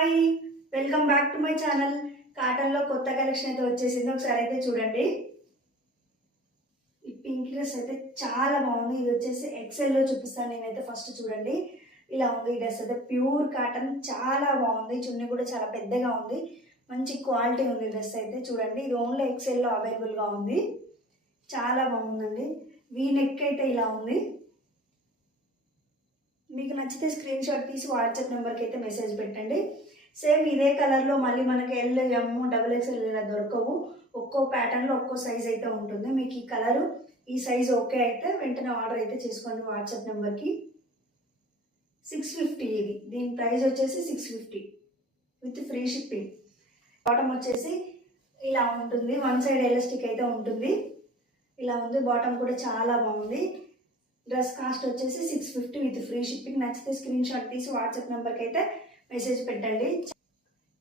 Hi, welcome back to my channel. కాటన్లో కొత్త collection అయితే వచ్చేసింది. ఒకసారి అయితే చూడండి. ఈ పింక్ డ్రెస్ అయితే చాలా బాగుంది. ఇది వచ్చేసి ఎక్సెల్లో చూపిస్తాను నేనైతే. ఫస్ట్ చూడండి, ఇలా ఉంది. ఈ డ్రెస్ అయితే ప్యూర్ కాటన్, చాలా బాగుంది. చున్నీ కూడా చాలా పెద్దగా ఉంది, మంచి క్వాలిటీ ఉంది. డ్రెస్ అయితే చూడండి, ఇది ఓన్లీ ఎక్సెల్లో అవైలబుల్గా ఉంది. చాలా బాగుందండి. వీ నెక్ అయితే ఇలా ఉంది. మీకు నచ్చితే స్క్రీన్ షాట్ తీసి వాట్సాప్ నెంబర్కి అయితే మెసేజ్ పెట్టండి. సేమ్ ఇదే కలర్లో మళ్ళీ మనకి ఎల్, ఎమ్, డబుల్ ఎక్స్ఎల్ ఇలా దొరకవు. ఒక్కో ప్యాటర్న్లో ఒక్కో సైజ్ అయితే ఉంటుంది. మీకు ఈ కలరు, ఈ సైజ్ ఓకే అయితే వెంటనే ఆర్డర్ అయితే చేసుకోండి వాట్సాప్ నెంబర్కి. 650 ఇది. దీని ప్రైస్ వచ్చేసి 650 విత్ ఫ్రీ షిప్పింగ్. బాటమ్ వచ్చేసి ఇలా ఉంటుంది. వన్ సైడ్ ఎలాస్టిక్ అయితే ఉంటుంది. ఇలా ఉంది. బాటమ్ కూడా చాలా బాగుంది. డ్రెస్ కాస్ట్ వచ్చేసి 650 విత్ ఫ్రీ షిప్పింగ్. నచ్చితే స్క్రీన్ షాట్ తీసి వాట్సాప్ నెంబర్కి అయితే మెసేజ్ పెట్టండి.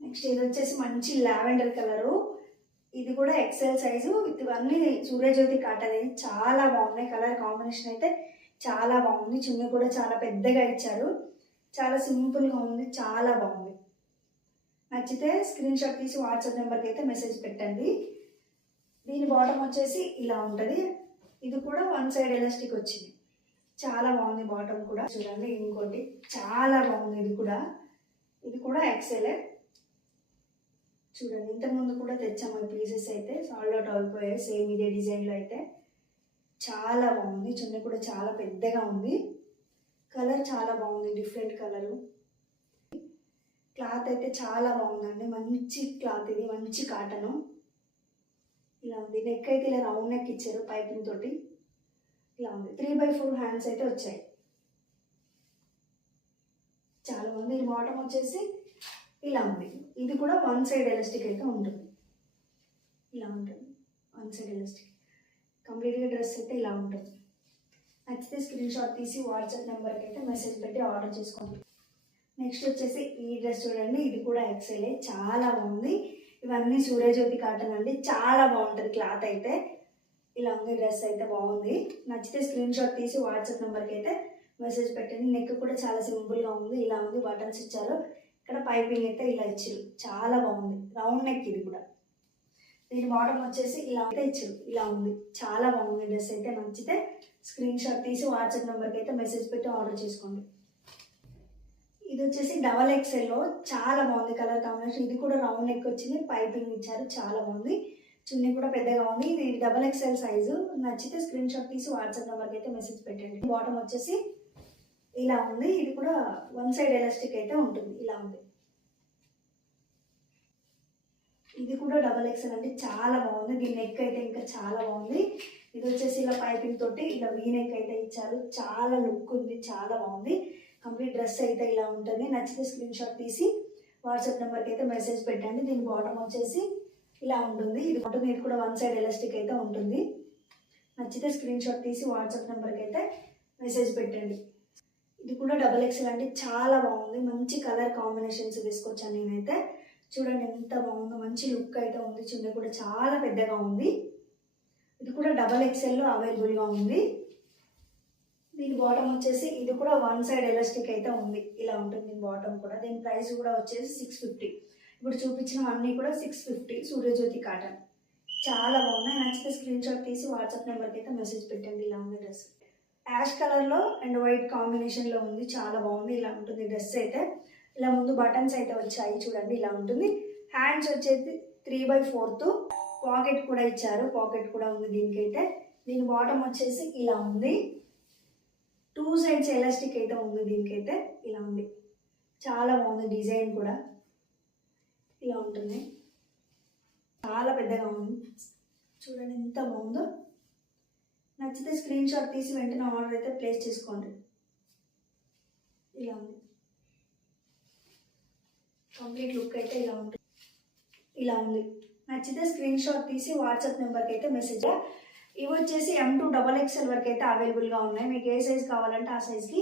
నెక్స్ట్ ఇది వచ్చేసి మంచి లావెండర్ కలరు. ఇది కూడా ఎక్సెల్ సైజు. ఇవన్నీ సూర్యజ్యోతి కాటన్. ఇది చాలా బాగున్నాయి. కలర్ కాంబినేషన్ అయితే చాలా బాగుంది. చున్నీ కూడా చాలా పెద్దగా ఇచ్చారు. చాలా సింపుల్గా ఉంది, చాలా బాగుంది. నచ్చితే స్క్రీన్ షాట్ తీసి వాట్సాప్ నెంబర్కి అయితే మెసేజ్ పెట్టండి. దీని బాటమ్ వచ్చేసి ఇలా ఉంటుంది. ఇది కూడా వన్ సైడ్ ఎలాస్టిక్ వచ్చింది. చాలా బాగుంది. బాటమ్ కూడా చూడండి. ఇంకోటి చాలా బాగుంది. ఇది కూడా ఎక్సెల్. చూడండి, ఇంతకుముందు కూడా తెచ్చాము పీసెస్ అయితే. సాల్డ్ అవుట్ అయిపోయాయి. సేమ్ ఇదే డిజైన్లో అయితే చాలా బాగుంది. చున్నీ కూడా చాలా పెద్దగా ఉంది. కలర్ చాలా బాగుంది, డిఫరెంట్ కలరు. క్లాత్ అయితే చాలా బాగుందండి. మంచి క్లాత్ ఇది, మంచి కాటను. ఇలా ఉంది. నెక్ అయితే ఇలా రౌండ్ నెక్ ఇచ్చారు పైపింగ్ తోటి. ఇలా ఉంది. 3/4 హ్యాండ్స్ అయితే వచ్చాయి. చాలా బాగుంది. ఈ బాటమ్ వచ్చేసి ఇలా ఉంది. ఇది కూడా వన్ సైడ్ ఎలాస్టిక్ అయితే ఉంటుంది. ఇలా ఉంటుంది వన్ సైడ్ ఎలాస్టిక్. కంప్లీట్గా డ్రెస్ అయితే ఇలా ఉంటుంది. నచ్చితే స్క్రీన్ షాట్ తీసి వాట్సాప్ నెంబర్కి అయితే మెసేజ్ పెట్టి ఆర్డర్ చేసుకోండి. నెక్స్ట్ వచ్చేసి ఈ డ్రెస్ చూడండి. ఇది కూడా ఎక్సెల్. చాలా బాగుంది. ఇవన్నీ సూర్యజ్యోతి కాటన్ అండి. చాలా బాగుంటుంది క్లాత్ అయితే. ఇలా ఉంది. డ్రెస్ అయితే బాగుంది. నచ్చితే స్క్రీన్ షాట్ తీసి వాట్సాప్ నెంబర్కి అయితే మెసేజ్ పెట్టండి. నెక్ కూడా చాలా సింపుల్గా ఉంది. ఇలా ఉంది. బటన్స్ ఇచ్చారు. ఇక్కడ పైపింగ్ అయితే ఇలా ఇచ్చారు. చాలా బాగుంది. రౌండ్ నెక్ ఇది కూడా. దీని బాటమ్ వచ్చేసి ఇలా అయితే ఇచ్చారు. ఇలా ఉంది. చాలా బాగుంది డ్రెస్ అయితే. నచ్చితే స్క్రీన్ షాట్ తీసి వాట్సాప్ నెంబర్కి అయితే మెసేజ్ పెట్టి ఆర్డర్ చేసుకోండి. ఇది వచ్చేసి డబల్ ఎక్సెల్లో చాలా బాగుంది కలర్ కాంబినేషన్. ఇది కూడా రౌండ్ నెక్ వచ్చింది. పైపింగ్ ఇచ్చారు. చాలా బాగుంది. చున్నీ కూడా పెద్దగా ఉంది. ఇది డబల్ ఎక్సెల్ సైజు. నచ్చితే స్క్రీన్ షాట్ తీసి వాట్సాప్ నెంబర్కి అయితే మెసేజ్ పెట్టండి. బాటమ్ వచ్చేసి ఇలా ఉంది. ఇది కూడా వన్ సైడ్ ఎలాస్టిక్ అయితే ఉంటుంది. ఇలా ఉంది. ఇది కూడా డబల్ ఎక్సెల్ అంటే చాలా బాగుంది. దీని నెక్ అయితే ఇంకా చాలా బాగుంది. ఇది వచ్చేసి ఇలా పైపింగ్ తోటి ఇలా వీ నెక్ అయితే ఇచ్చారు. చాలా లుక్ ఉంది, చాలా బాగుంది. కంప్లీట్ డ్రెస్ అయితే ఇలా ఉంటుంది. నచ్చితే స్క్రీన్ షాట్ తీసి వాట్సాప్ నెంబర్కి అయితే మెసేజ్ పెట్టండి. దీని బాటమ్ వచ్చేసి ఇలా ఉంటుంది. ఇది కూడా వన్ సైడ్ ఎలాస్టిక్ అయితే ఉంటుంది. నచ్చితే స్క్రీన్ షాట్ తీసి వాట్సాప్ నెంబర్కి అయితే మెసేజ్ పెట్టండి. ఇది కూడా డబల్ ఎక్సెల్ అంటే చాలా బాగుంది. మంచి కలర్ కాంబినేషన్స్ తీసుకొచ్చాను నేనైతే. చూడండి ఎంత బాగుందో. మంచి లుక్ అయితే ఉంది. చున్నీ కూడా చాలా పెద్దగా ఉంది. ఇది కూడా డబల్ ఎక్సెల్లో అవైలబుల్గా ఉంది. దీని బాటమ్ వచ్చేసి ఇది కూడా వన్ సైడ్ ఎలాస్టిక్ అయితే ఉంది. ఇలా ఉంటుంది దీని బాటమ్ కూడా. దీని ప్రైస్ కూడా వచ్చేసి 650. ఇప్పుడు చూపించినవన్నీ కూడా 650 సూర్యజ్యోతి కాటన్. చాలా బాగున్నాయి. నచ్చితే స్క్రీన్ షాట్ తీసి వాట్సాప్ నెంబర్కి అయితే మెసేజ్ పెట్టండి. ఇలా ఉంది డ్రెస్. యాష్ కలర్లో అండ్ వైట్ కాంబినేషన్లో ఉంది. చాలా బాగుంది. ఇలా ఉంటుంది డ్రెస్ అయితే. ఇలా ముందు బటన్స్ అయితే వచ్చాయి. చూడండి ఇలా ఉంటుంది. హ్యాండ్స్ వచ్చేసి 3/4. పాకెట్ కూడా ఇచ్చారు. పాకెట్ కూడా ఉంది దీనికైతే. దీని బాటమ్ వచ్చేసి ఇలా ఉంది. 2 సైడ్స్ ఎలాస్టిక్ అయితే ఉంది దీనికైతే. ఇలా ఉంది. చాలా బాగుంది. డిజైన్ కూడా ఇలా ఉంటుంది. చాలా పెద్దగా ఉంది. చూడండి ఎంత బాగుందో. నచ్చితే స్క్రీన్ షాట్ తీసి వెంటనే ఆర్డర్ అయితే ప్లేస్ చేసుకోండి. ఇలా ఉంది. కంప్లీట్ లుక్ అయితే ఇలా ఉంటుంది. ఇలా ఉంది. నచ్చితే స్క్రీన్ షాట్ తీసి వాట్సాప్ నెంబర్కి అయితే మెసేజ్. ఇవి వచ్చేసి M to XXL వరకు అయితే అవైలబుల్గా ఉన్నాయి. మీకు ఏ సైజ్ కావాలంటే ఆ సైజ్కి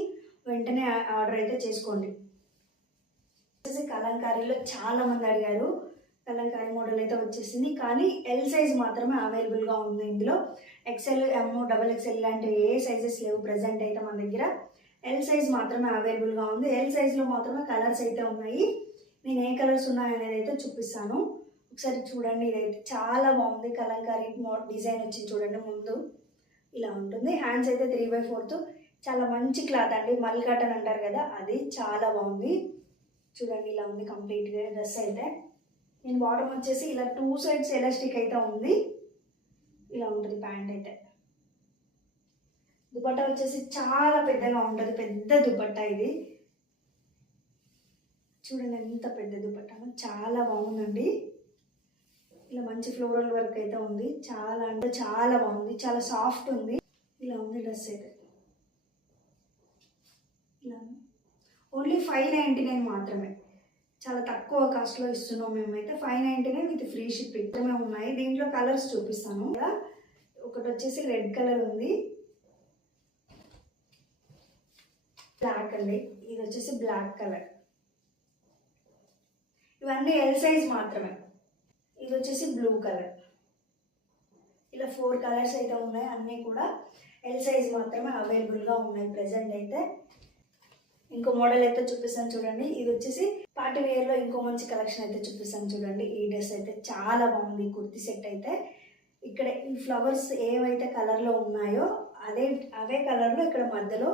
వెంటనే ఆర్డర్ అయితే చేసుకోండి. కలంకారీలో చాలా మంది అడిగారు. కలంకారీ మోడల్ అయితే వచ్చేసింది. కానీ ఎల్ సైజ్ మాత్రమే అవైలబుల్గా ఉంది. ఇందులో XL, M, XXL లాంటి ఏ సైజెస్ లేవు ప్రజెంట్ అయితే మన దగ్గర. ఎల్ సైజ్ మాత్రమే అవైలబుల్గా ఉంది. ఎల్ సైజ్లో మాత్రమే కలర్స్ అయితే ఉన్నాయి. నేను ఏ కలర్స్ ఉన్నాయి అనేది అయితే చూపిస్తాను. ఒకసారి చూడండి. ఇదైతే చాలా బాగుంది. కలంకారీ డిజైన్ వచ్చింది చూడండి. ముందు ఇలా ఉంటుంది. హ్యాండ్స్ అయితే 3/4. చాలా మంచి క్లాత్ అండి. మల్ కాటన్ అంటారు కదా, అది చాలా బాగుంది. చూడండి ఇలా ఉంది కంప్లీట్గా డ్రెస్ అయితే. నేను బాటమ్ వచ్చేసి ఇలా 2 సైడ్స్ ఎలాస్టిక్ అయితే ఉంది. ఇలా ఉంటుంది ప్యాంట్ అయితే. దుపట్టా వచ్చేసి చాలా పెద్దగా ఉంటుంది. పెద్ద దుపట్టా ఇది. చూడండి ఎంత పెద్ద దుపట్టాను. చాలా బాగుందండి. ఇలా మంచి ఫ్లోరల్ వర్క్ అయితే ఉంది. చాలా అంటే చాలా బాగుంది. చాలా సాఫ్ట్ ఉంది. ఇలా ఉంది డ్రెస్ అయితే. ఇలా ఓన్లీ 599 మాత్రమే. చాలా తక్కువ కాస్ట్లో ఇస్తున్నాం మేమైతే. 599 విత్ ఫ్రీ షిప్పింగ్ ఉన్నాయి. దీంట్లో కలర్స్ చూపిస్తాను. ఒకటి వచ్చేసి రెడ్ కలర్ ఉంది, బ్లాక్ అండి. ఇది వచ్చేసి బ్లాక్ కలర్. ఇవన్నీ ఎల్ సైజ్ మాత్రమే. ఇది వచ్చేసి బ్లూ కలర్. ఇలా 4 కలర్స్ అయితే ఉన్నాయి. అన్నీ కూడా ఎల్ సైజ్ మాత్రమే అవైలబుల్గా ఉన్నాయి ప్రెసెంట్ అయితే. ఇంకో మోడల్ అయితే చూపిస్తాను చూడండి. ఇది వచ్చేసి పార్టీ వేర్లో ఇంకో మంచి కలెక్షన్ అయితే చూపిస్తాను చూడండి. ఈ డ్రెస్ అయితే చాలా బాగుంది. కుర్తీ సెట్ అయితే ఇక్కడ ఈ ఫ్లవర్స్ ఏవైతే కలర్లో ఉన్నాయో అవే కలర్లో ఇక్కడ మధ్యలో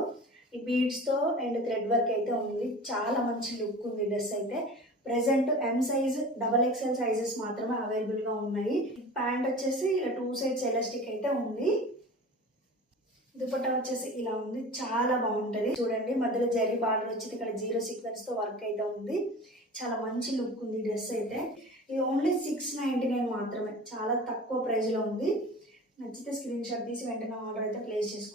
ఈ బీడ్స్తో అండ్ థ్రెడ్ వర్క్ అయితే ఉంది. చాలా మంచి లుక్ ఉంది డ్రెస్ అయితే. Present M size, XXL sizes మాత్రమే అవైలబుల్గా ఉన్నాయి. ప్యాంట్ వచ్చేసి 2 సైడ్స్ ఎలాస్టిక్ అయితే ఉంది. దుపట్టా వచ్చేసి ఇలా ఉంది. చాలా బాగుంటుంది. చూడండి మధ్యలో జరీ బార్డర్ వచ్చింది. ఇక్కడ 0 సీక్వెన్స్తో వర్క్ అయితే ఉంది. చాలా మంచి లుక్ ఉంది డ్రెస్ అయితే. ఇది ఓన్లీ 699 మాత్రమే. చాలా తక్కువ ప్రైస్లో ఉంది. నచ్చితే స్క్రీన్ షాట్ తీసి వెంటనే ఆర్డర్ అయితే ప్లేస్ చేసుకోండి.